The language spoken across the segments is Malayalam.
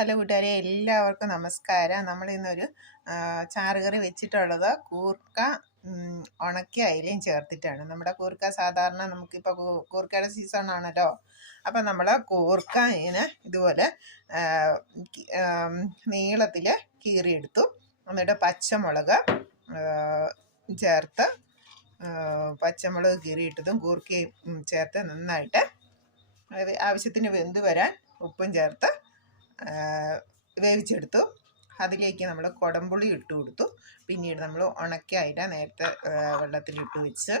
ഹലോ കൂട്ടുകാരെ എല്ലാവർക്കും നമസ്കാരം. നമ്മൾ ഇന്നൊരു ചാറുകറി വെച്ചിട്ടുള്ളത് കൂർക്ക ഉം, ഉണക്കിയ അയിലയും ചേർത്തിട്ടാണ്. നമ്മുടെ കൂർക്ക സാധാരണ നമുക്കിപ്പോൾ കൂർക്കയുടെ സീസൺ ആണല്ലോ. അപ്പം നമ്മൾ കൂർക്ക ഇങ്ങനെ ഇതുപോലെ നീളത്തിൽ കീറിയെടുത്തു. എന്നിട്ട് പച്ചമുളക് ചേർത്ത് പച്ചമുളക് കീറിയിട്ടതും കൂർക്കയും ചേർത്ത് നന്നായിട്ട് ആവശ്യത്തിന് വെന്ത് വരാൻ ഉപ്പും ചേർത്ത് വേവിച്ചെടുത്തു. അതിലേക്ക് നമ്മൾ കുടംപുളി ഇട്ട് കൊടുത്തു. പിന്നീട് നമ്മൾ ഉണക്കായിട്ട് നേരത്തെ വെള്ളത്തിലിട്ട് വെച്ച്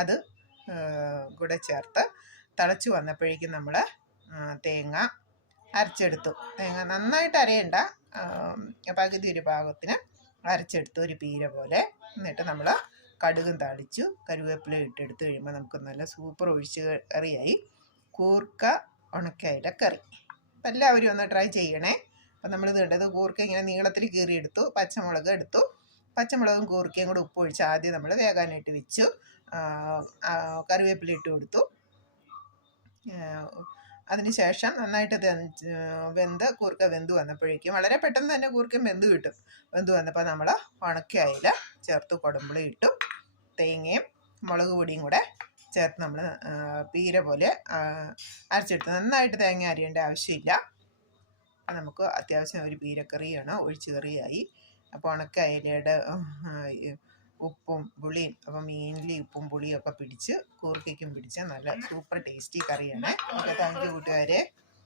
അത് കൂടെ ചേർത്ത് തിളച്ച് വന്നപ്പോഴേക്കും നമ്മൾ തേങ്ങ അരച്ചെടുത്തു. തേങ്ങ നന്നായിട്ട് അരയണ്ട. പകുതി ഒരു ഭാഗത്തിന് അരച്ചെടുത്തു. ഒരു പീര പോലെ. എന്നിട്ട് നമ്മൾ കടുകും തളിച്ചു. കരുവേപ്പില ഇട്ടെടുത്ത് കഴിയുമ്പോൾ നമുക്ക് നല്ല സൂപ്പർ ഒഴിച്ച് കറിയായി. കൂർക്ക ഉണക്കയില കറി. എല്ലാവരും ഒന്ന് ട്രൈ ചെയ്യണേ. അപ്പം നമ്മൾ ഇടത് കൂർക്ക ഇങ്ങനെ നീളത്തിൽ കീറിയെടുത്തു പച്ചമുളക് എടുത്തു. പച്ചമുളകും കൂർക്കയും കൂടെ ഉപ്പ് ഒഴിച്ച് ആദ്യം നമ്മൾ വേകാനായിട്ട് വെച്ചു. കറിവേപ്പില ഇട്ട് കൊടുത്തു. അതിനുശേഷം നന്നായിട്ട് വെന്ത് കൂർക്ക വെന്ത് വന്നപ്പോഴേക്കും വളരെ പെട്ടെന്ന് തന്നെ കൂർക്കയും വെന്ത് കിട്ടും. വെന്ത് വന്നപ്പോൾ നമ്മൾ ഉണക്കിയ അയില ചേർത്ത് കുടമ്പുളി ഇട്ടു തേങ്ങയും മുളക് പൊടിയും കൂടെ ചേർത്ത് നമ്മൾ പീര പോലെ അരച്ചെടുത്ത് നന്നായിട്ട് തേങ്ങ അരിയേണ്ട ആവശ്യമില്ല. നമുക്ക് അത്യാവശ്യം ഒരു പീരക്കറിയാണ് ഒഴിച്ചു കറിയായി അപ്പോൾ ഉണക്ക അയിലയുടെ ഉപ്പും പുളിയും അപ്പം മീനിൽ ഉപ്പും പുളിയും ഒക്കെ പിടിച്ച് കൂർക്കയ്ക്കും പിടിച്ച് നല്ല സൂപ്പർ ടേസ്റ്റി കറിയാണ്. അപ്പോൾ താങ്ക് യു കൂട്ടുകാരെ.